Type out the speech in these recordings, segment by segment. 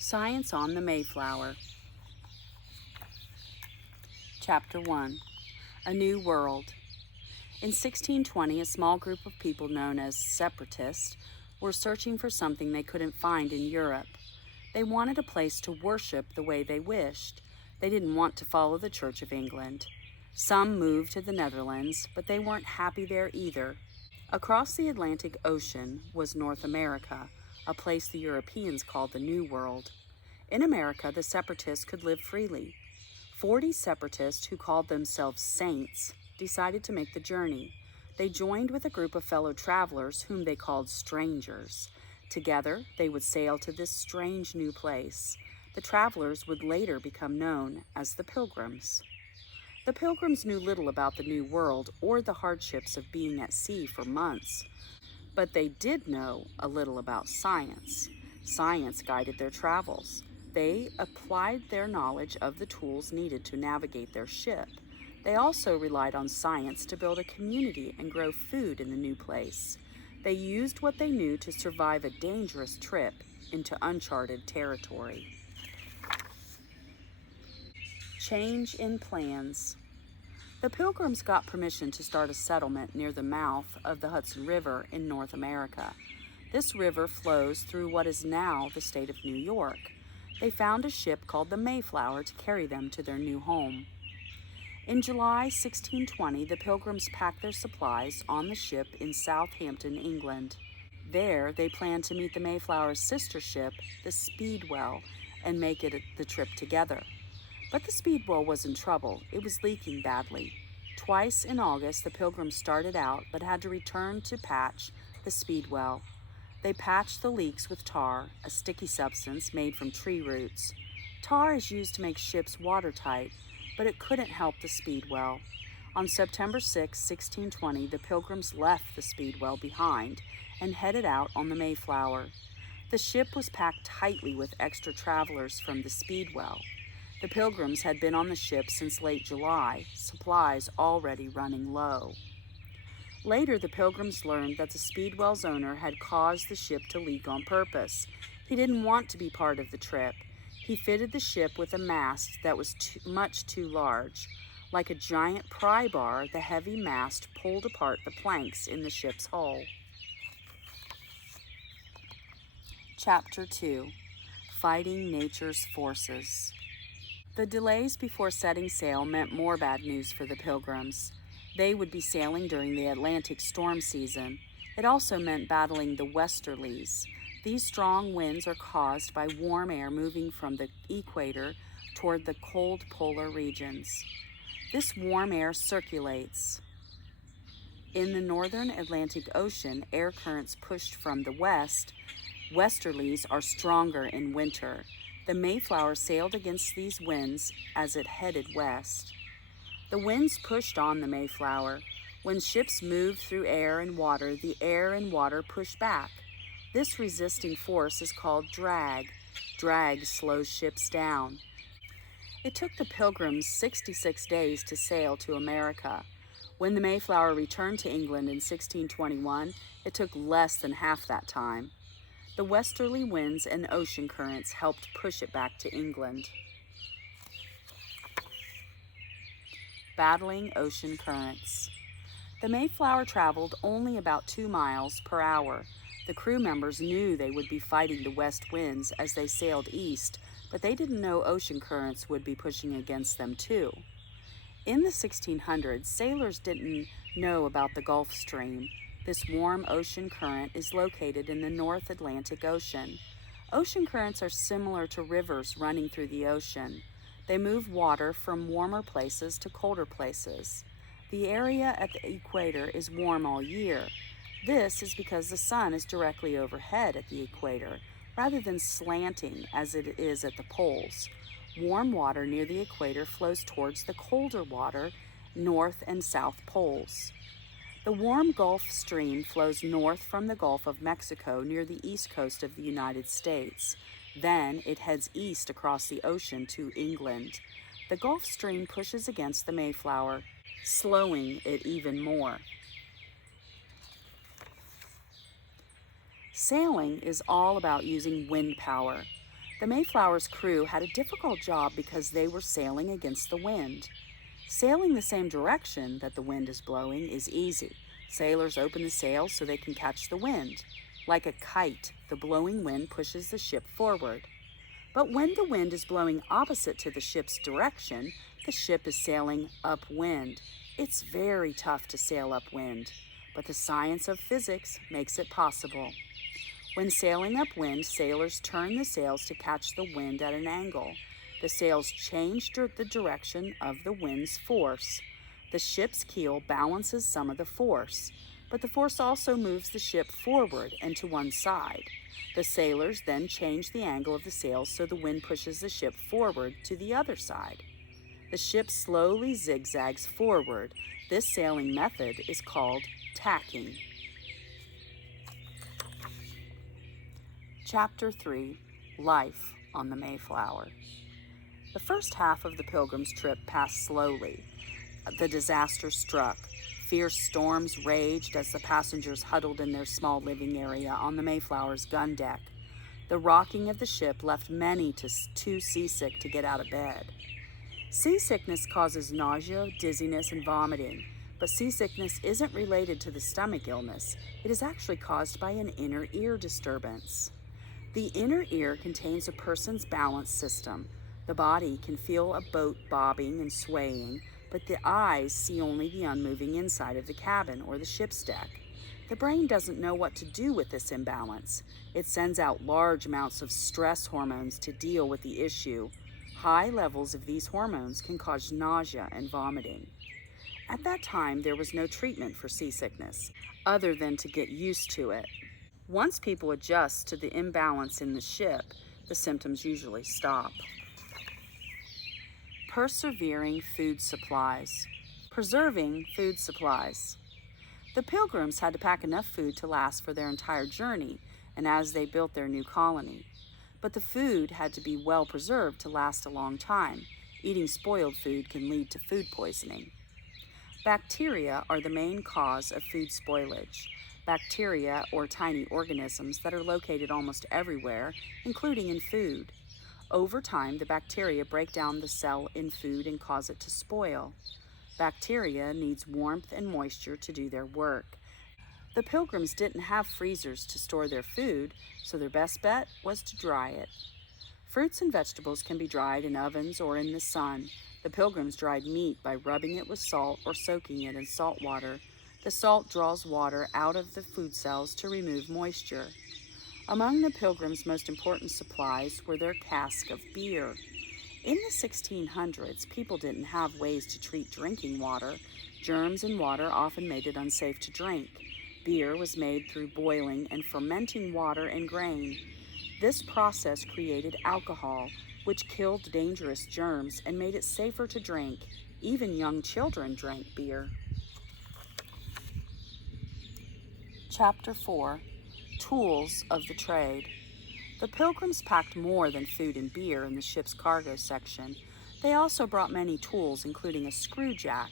Science on the Mayflower. Chapter 1. A New World. In 1620, a small group of people known as separatists were searching for something they couldn't find in Europe. They wanted a place to worship the way they wished. They didn't want to follow the Church of England. Some moved to the Netherlands, but they weren't happy there either. Across the Atlantic Ocean was North America, a place the Europeans called the New World. In America, the separatists could live freely. 40 separatists who called themselves saints decided to make the journey. They joined with a group of fellow travelers whom they called strangers. Together, they would sail to this strange new place. The travelers would later become known as the Pilgrims. The Pilgrims knew little about the New World or the hardships of being at sea for months, but they did know a little about science. Science guided their travels. They applied their knowledge of the tools needed to navigate their ship. They also relied on science to build a community and grow food in the new place. They used what they knew to survive a dangerous trip into uncharted territory. Change in plans. The Pilgrims got permission to start a settlement near the mouth of the Hudson River in North America. This river flows through what is now the state of New York. They found a ship called the Mayflower to carry them to their new home. In July 1620, the Pilgrims packed their supplies on the ship in Southampton, England. There, they planned to meet the Mayflower's sister ship, the Speedwell, and make it the trip together. But the Speedwell was in trouble. It was leaking badly. Twice in August, the Pilgrims started out but had to return to patch the Speedwell. They patched the leaks with tar, a sticky substance made from tree roots. Tar is used to make ships watertight, but it couldn't help the Speedwell. On September 6, 1620, the Pilgrims left the Speedwell behind and headed out on the Mayflower. The ship was packed tightly with extra travelers from the Speedwell. The Pilgrims had been on the ship since late July, supplies already running low. Later, the Pilgrims learned that the Speedwell's owner had caused the ship to leak on purpose. He didn't want to be part of the trip. He fitted the ship with a mast that was much too large. Like a giant pry bar, the heavy mast pulled apart the planks in the ship's hull. Chapter 2. Fighting Nature's Forces. The delays before setting sail meant more bad news for the Pilgrims. They would be sailing during the Atlantic storm season. It also meant battling the westerlies. These strong winds are caused by warm air moving from the equator toward the cold polar regions. This warm air circulates. In the northern Atlantic Ocean, air currents pushed from the west. Westerlies are stronger in winter. The Mayflower sailed against these winds as it headed west. The winds pushed on the Mayflower. When ships moved through air and water, the air and water pushed back. This resisting force is called drag. Drag slows ships down. It took the Pilgrims 66 days to sail to America. When the Mayflower returned to England in 1621, it took less than half that time. The westerly winds and ocean currents helped push it back to England. Battling ocean currents. The Mayflower traveled only about 2 miles per hour. The crew members knew they would be fighting the west winds as they sailed east, but they didn't know ocean currents would be pushing against them too. In the 1600s, sailors didn't know about the Gulf Stream. This warm ocean current is located in the North Atlantic Ocean. Ocean currents are similar to rivers running through the ocean. They move water from warmer places to colder places. The area at the equator is warm all year. This is because the sun is directly overhead at the equator, rather than slanting as it is at the poles. Warm water near the equator flows towards the colder water, north and south poles. The warm Gulf Stream flows north from the Gulf of Mexico near the east coast of the United States. Then it heads east across the ocean to England. The Gulf Stream pushes against the Mayflower, slowing it even more. Sailing is all about using wind power. The Mayflower's crew had a difficult job because they were sailing against the wind. Sailing the same direction that the wind is blowing is easy. Sailors open the sails so they can catch the wind. Like a kite, the blowing wind pushes the ship forward. But when the wind is blowing opposite to the ship's direction, the ship is sailing upwind. It's very tough to sail upwind, but the science of physics makes it possible. When sailing upwind, sailors turn the sails to catch the wind at an angle. The sails change the direction of the wind's force. The ship's keel balances some of the force, but the force also moves the ship forward and to one side. The sailors then change the angle of the sails so the wind pushes the ship forward to the other side. The ship slowly zigzags forward. This sailing method is called tacking. Chapter 3, Life on the Mayflower. The first half of the Pilgrim's trip passed slowly. The disaster struck. Fierce storms raged as the passengers huddled in their small living area on the Mayflower's gun deck. The rocking of the ship left many too seasick to get out of bed. Seasickness causes nausea, dizziness, and vomiting, but seasickness isn't related to the stomach illness. It is actually caused by an inner ear disturbance. The inner ear contains a person's balance system. The body can feel a boat bobbing and swaying, but the eyes see only the unmoving inside of the cabin or the ship's deck. The brain doesn't know what to do with this imbalance. It sends out large amounts of stress hormones to deal with the issue. High levels of these hormones can cause nausea and vomiting. At that time, there was no treatment for seasickness, other than to get used to it. Once people adjust to the imbalance in the ship, the symptoms usually stop. Persevering food supplies. Preserving food supplies. The Pilgrims had to pack enough food to last for their entire journey and as they built their new colony. But the food had to be well preserved to last a long time. Eating spoiled food can lead to food poisoning. Bacteria are the main cause of food spoilage. Bacteria, or tiny organisms that are located almost everywhere, including in food. Over time, the bacteria break down the cell in food and cause it to spoil. Bacteria needs warmth and moisture to do their work. The Pilgrims didn't have freezers to store their food, so their best bet was to dry it. Fruits and vegetables can be dried in ovens or in the sun. The Pilgrims dried meat by rubbing it with salt or soaking it in salt water. The salt draws water out of the food cells to remove moisture. Among the Pilgrims' most important supplies were their cask of beer. In the 1600s, people didn't have ways to treat drinking water. Germs in water often made it unsafe to drink. Beer was made through boiling and fermenting water and grain. This process created alcohol, which killed dangerous germs and made it safer to drink. Even young children drank beer. Chapter 4, Tools of the Trade. The Pilgrims packed more than food and beer in the ship's cargo section. They also brought many tools, including a screw jack.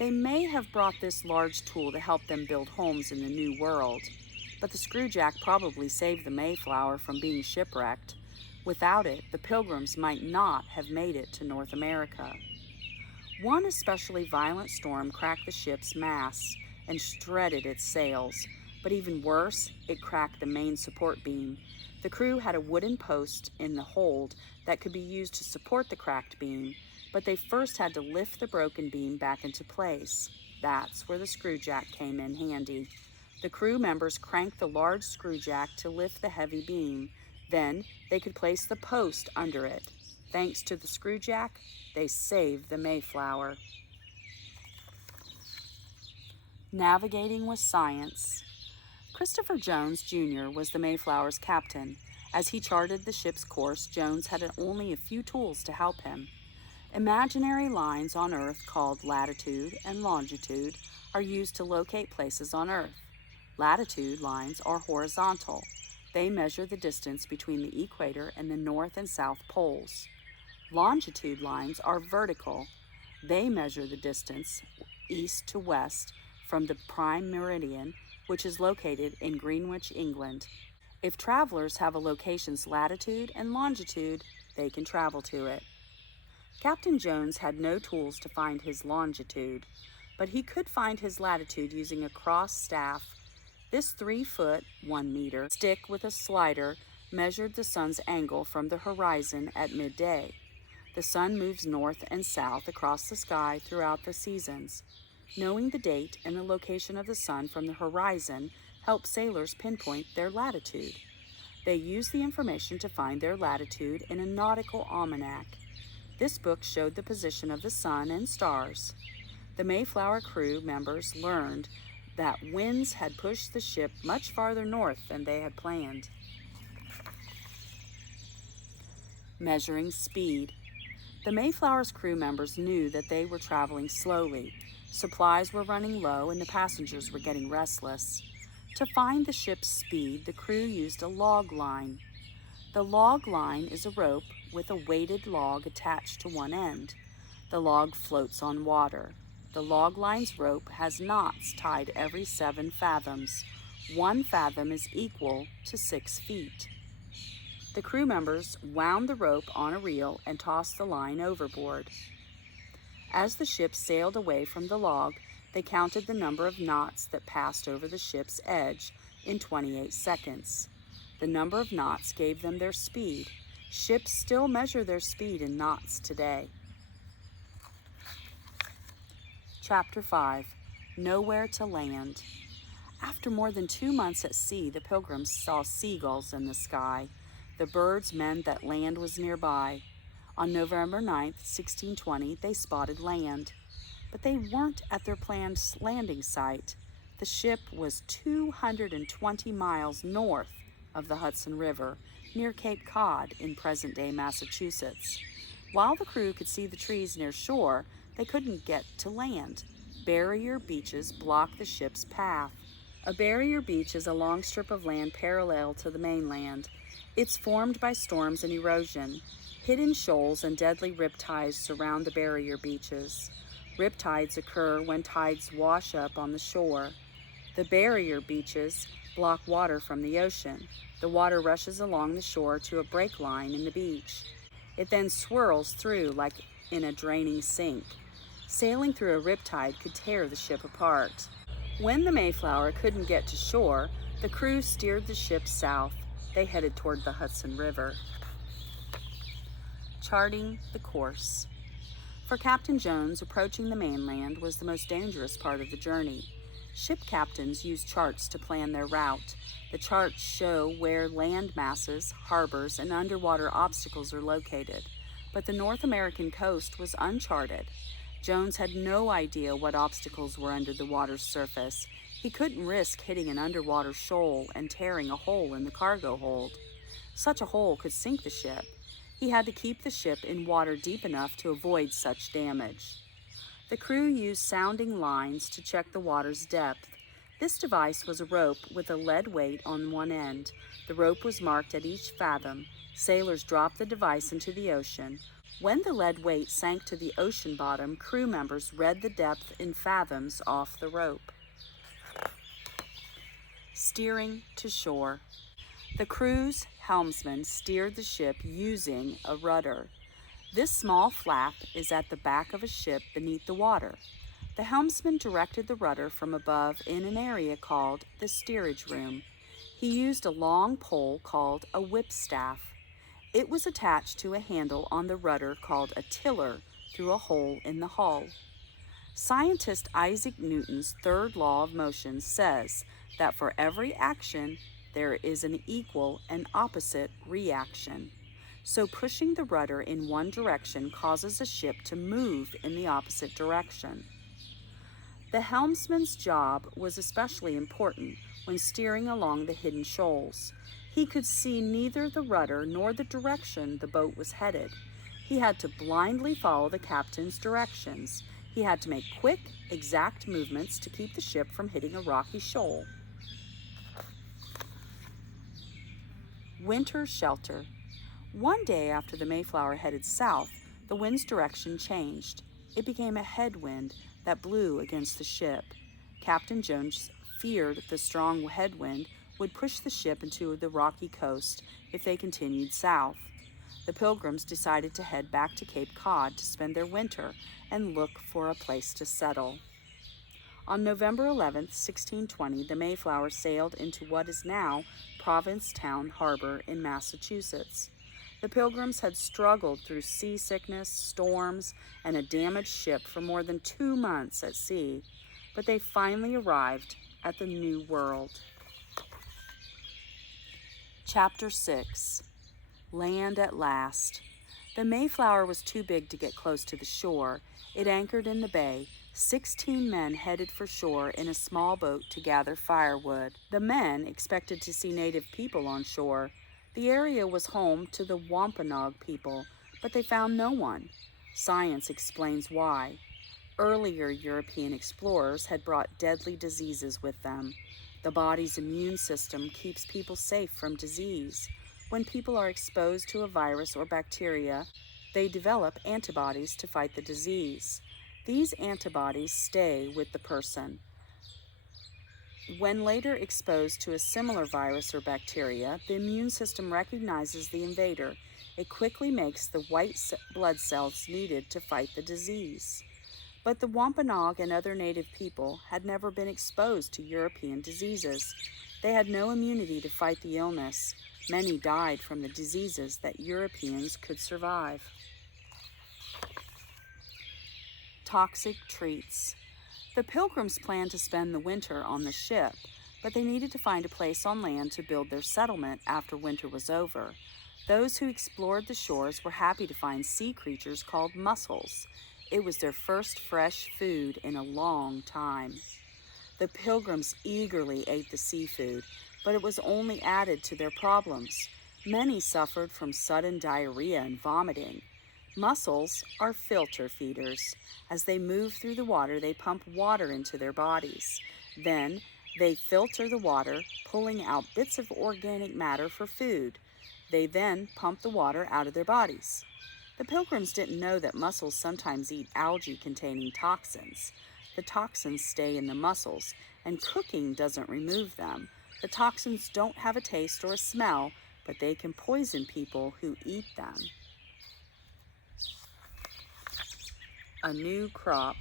They may have brought this large tool to help them build homes in the New World, but the screw jack probably saved the Mayflower from being shipwrecked. Without it, the Pilgrims might not have made it to North America. One especially violent storm cracked the ship's masts and shredded its sails, but even worse, it cracked the main support beam. The crew had a wooden post in the hold that could be used to support the cracked beam, but they first had to lift the broken beam back into place. That's where the screw jack came in handy. The crew members cranked the large screw jack to lift the heavy beam. Then they could place the post under it. Thanks to the screw jack, they saved the Mayflower. Navigating with science. Christopher Jones, Jr. was the Mayflower's captain. As he charted the ship's course, Jones had only a few tools to help him. Imaginary lines on Earth called latitude and longitude are used to locate places on Earth. Latitude lines are horizontal. They measure the distance between the equator and the north and south poles. Longitude lines are vertical. They measure the distance east to west from the prime meridian, which is located in Greenwich, England. If travelers have a location's latitude and longitude, they can travel to it. Captain Jones had no tools to find his longitude, but he could find his latitude using a cross staff. This 3-foot, 1 meter, stick with a slider measured the sun's angle from the horizon at midday. The sun moves north and south across the sky throughout the seasons. Knowing the date and the location of the sun from the horizon helps sailors pinpoint their latitude. They use the information to find their latitude in a nautical almanac. This book showed the position of the sun and stars. The Mayflower crew members learned that winds had pushed the ship much farther north than they had planned. Measuring speed. The Mayflower's crew members knew that they were traveling slowly. Supplies were running low and the passengers were getting restless. To find the ship's speed, the crew used a log line. The log line is a rope with a weighted log attached to one end. The log floats on water. The log line's rope has knots tied every 7 fathoms. 1 fathom is equal to 6 feet. The crew members wound the rope on a reel and tossed the line overboard. As the ship sailed away from the log, they counted the number of knots that passed over the ship's edge in 28 seconds. The number of knots gave them their speed. Ships still measure their speed in knots today. Chapter 5. Nowhere to Land. After more than 2 months at sea, the Pilgrims saw seagulls in the sky. The birds meant that land was nearby. On November 9, 1620, they spotted land. But they weren't at their planned landing site. The ship was 220 miles north of the Hudson River, near Cape Cod in present-day Massachusetts. While the crew could see the trees near shore, they couldn't get to land. Barrier beaches blocked the ship's path. A barrier beach is a long strip of land parallel to the mainland. It's formed by storms and erosion. Hidden shoals and deadly riptides surround the barrier beaches. Riptides occur when tides wash up on the shore. The barrier beaches block water from the ocean. The water rushes along the shore to a break line in the beach. It then swirls through like in a draining sink. Sailing through a riptide could tear the ship apart. When the Mayflower couldn't get to shore, the crew steered the ship south. They headed toward the Hudson River. Charting the course. For Captain Jones, approaching the mainland was the most dangerous part of the journey. Ship captains use charts to plan their route. The charts show where land masses, harbors, and underwater obstacles are located. But the North American coast was uncharted. Jones had no idea what obstacles were under the water's surface. He couldn't risk hitting an underwater shoal and tearing a hole in the cargo hold. Such a hole could sink the ship. He had to keep the ship in water deep enough to avoid such damage. The crew used sounding lines to check the water's depth. This device was a rope with a lead weight on one end. The rope was marked at each fathom. Sailors dropped the device into the ocean. When the lead weight sank to the ocean bottom, crew members read the depth in fathoms off the rope. Steering to shore. The crew's helmsman steered the ship using a rudder. This small flap is at the back of a ship beneath the water. The helmsman directed the rudder from above in an area called the steerage room. He used a long pole called a whipstaff. It was attached to a handle on the rudder called a tiller through a hole in the hull. Scientist Isaac Newton's third law of motion says that for every action, there is an equal and opposite reaction. So pushing the rudder in one direction causes a ship to move in the opposite direction. The helmsman's job was especially important when steering along the hidden shoals. He could see neither the rudder nor the direction the boat was headed. He had to blindly follow the captain's directions. He had to make quick, exact movements to keep the ship from hitting a rocky shoal. Winter shelter. One day after the Mayflower headed south, the wind's direction changed. It became a headwind that blew against the ship. Captain Jones feared the strong headwind would push the ship into the rocky coast if they continued south. The Pilgrims decided to head back to Cape Cod to spend their winter and look for a place to settle. On November 11, 1620, the Mayflower sailed into what is now Provincetown Harbor in Massachusetts. The Pilgrims had struggled through seasickness, storms, and a damaged ship for more than 2 months at sea, but they finally arrived at the New World. Chapter 6. Land at last. The Mayflower was too big to get close to the shore. It anchored in the bay. 16 men headed for shore in a small boat to gather firewood. The men expected to see native people on shore. The area was home to the Wampanoag people, but they found no one. Science explains why. Earlier European explorers had brought deadly diseases with them. The body's immune system keeps people safe from disease. When people are exposed to a virus or bacteria, they develop antibodies to fight the disease. These antibodies stay with the person. When later exposed to a similar virus or bacteria, the immune system recognizes the invader. It quickly makes the white blood cells needed to fight the disease. But the Wampanoag and other native people had never been exposed to European diseases. They had no immunity to fight the illness. Many died from the diseases that Europeans could survive. Toxic treats. The Pilgrims planned to spend the winter on the ship, but they needed to find a place on land to build their settlement after winter was over. Those who explored the shores were happy to find sea creatures called mussels. It was their first fresh food in a long time. The Pilgrims eagerly ate the seafood, but it was only added to their problems. Many suffered from sudden diarrhea and vomiting. Mussels are filter feeders. As they move through the water, they pump water into their bodies. Then they filter the water, pulling out bits of organic matter for food. They then pump the water out of their bodies. The Pilgrims didn't know that mussels sometimes eat algae containing toxins. The toxins stay in the mussels, and cooking doesn't remove them. The toxins don't have a taste or a smell, but they can poison people who eat them. A new crop.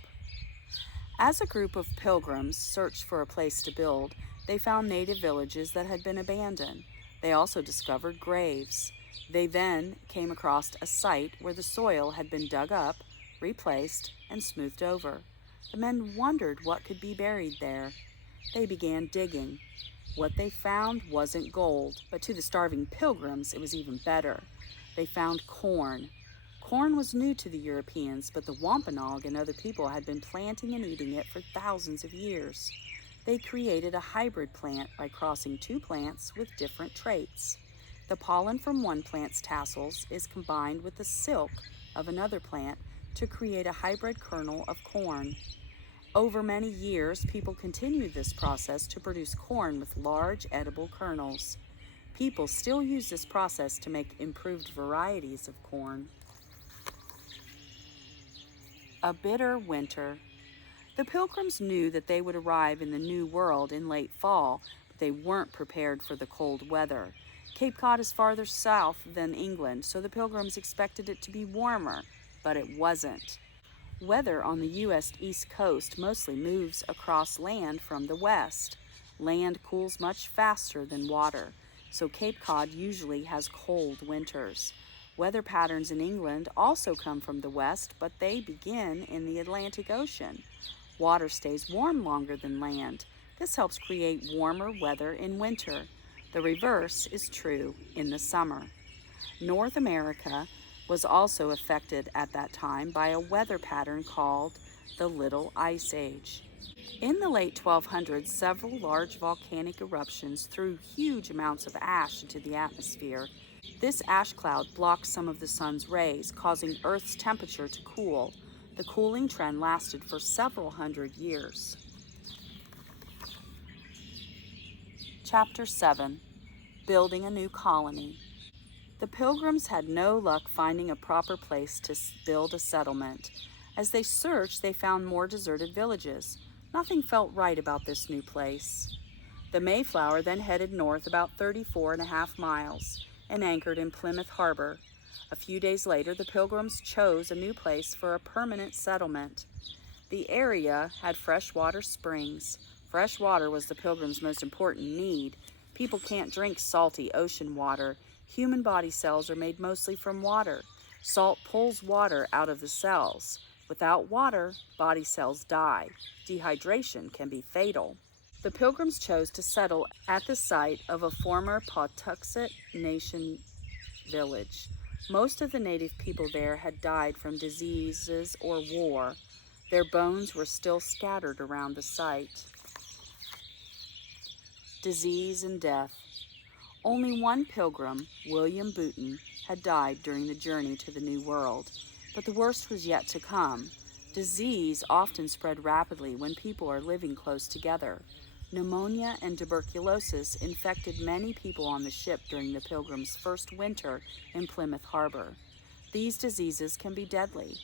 As a group of pilgrims searched for a place to build, they found native villages that had been abandoned. They also discovered graves. They then came across a site where the soil had been dug up, replaced, and smoothed over. The men wondered what could be buried there. They began digging. What they found wasn't gold, but to the starving pilgrims it was even better. They found corn. Corn was new to the Europeans, but the Wampanoag and other people had been planting and eating it for thousands of years. They created a hybrid plant by crossing two plants with different traits. The pollen from one plant's tassels is combined with the silk of another plant to create a hybrid kernel of corn. Over many years, people continued this process to produce corn with large edible kernels. People still use this process to make improved varieties of corn. A bitter winter. The Pilgrims knew that they would arrive in the New World in late fall, but they weren't prepared for the cold weather. Cape Cod is farther south than England, so the Pilgrims expected it to be warmer, but it wasn't. Weather on the U.S. East Coast mostly moves across land from the west. Land cools much faster than water, so Cape Cod usually has cold winters. Weather patterns in England also come from the west, but they begin in the Atlantic Ocean. Water stays warm longer than land. This helps create warmer weather in winter. The reverse is true in the summer. North America was also affected at that time by a weather pattern called the Little Ice Age. In the late 1200s, several large volcanic eruptions threw huge amounts of ash into the atmosphere. This ash cloud blocked some of the sun's rays, causing Earth's temperature to cool. The cooling trend lasted for several hundred years. Chapter 7. Building a new colony. The Pilgrims had no luck finding a proper place to build a settlement. As they searched, they found more deserted villages. Nothing felt right about this new place. The Mayflower then headed north about 34.5 miles and anchored in Plymouth Harbor. A few days later, the Pilgrims chose a new place for a permanent settlement. The area had freshwater springs. Fresh water was the Pilgrims' most important need. People can't drink salty ocean water. Human body cells are made mostly from water. Salt pulls water out of the cells. Without water, body cells die. Dehydration can be fatal. The Pilgrims chose to settle at the site of a former Pawtuxet Nation village. Most of the native people there had died from diseases or war. Their bones were still scattered around the site. Disease and death. Only one pilgrim, William Boughton, had died during the journey to the New World, but the worst was yet to come. Disease often spread rapidly when people are living close together. Pneumonia and tuberculosis infected many people on the ship during the Pilgrims' first winter in Plymouth Harbor. These diseases can be deadly.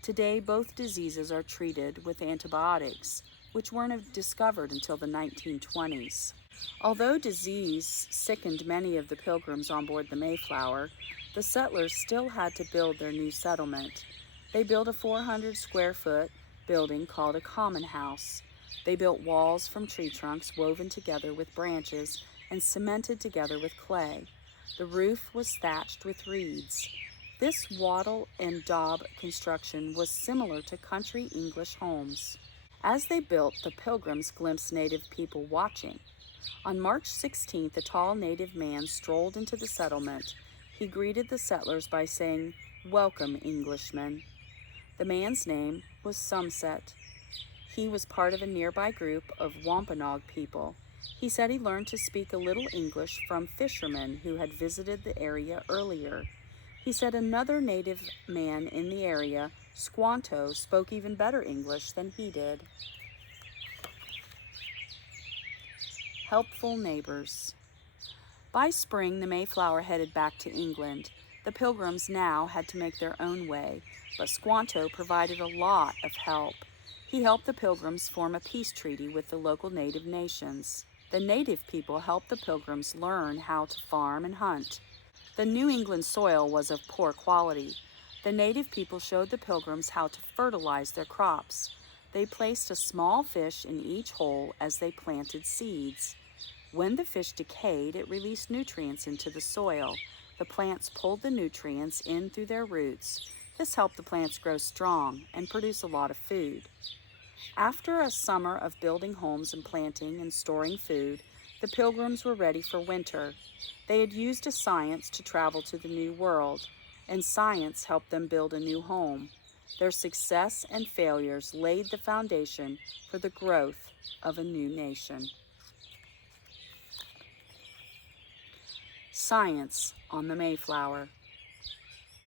Today, both diseases are treated with antibiotics, which weren't discovered until the 1920s. Although disease sickened many of the Pilgrims on board the Mayflower, the settlers still had to build their new settlement. They built a 400-square-foot building called a common house. They built walls from tree trunks woven together with branches and cemented together with clay. The roof was thatched with reeds. This wattle and daub construction was similar to country English homes. As they built, the Pilgrims glimpsed native people watching. On March 16th, a tall native man strolled into the settlement. He greeted the settlers by saying, "Welcome, Englishmen." The man's name was Sumset. He was part of a nearby group of Wampanoag people. He said he learned to speak a little English from fishermen who had visited the area earlier. He said another native man in the area, Squanto, spoke even better English than he did. Helpful neighbors. By spring, the Mayflower headed back to England. The Pilgrims now had to make their own way, but Squanto provided a lot of help. He helped the Pilgrims form a peace treaty with the local native nations. The native people helped the Pilgrims learn how to farm and hunt. The New England soil was of poor quality. The native people showed the Pilgrims how to fertilize their crops. They placed a small fish in each hole as they planted seeds. When the fish decayed, it released nutrients into the soil. The plants pulled the nutrients in through their roots. This helped the plants grow strong and produce a lot of food. After a summer of building homes and planting and storing food, the Pilgrims were ready for winter. They had used a science to travel to the New World, and science helped them build a new home. Their success and failures laid the foundation for the growth of a new nation. Science on the Mayflower.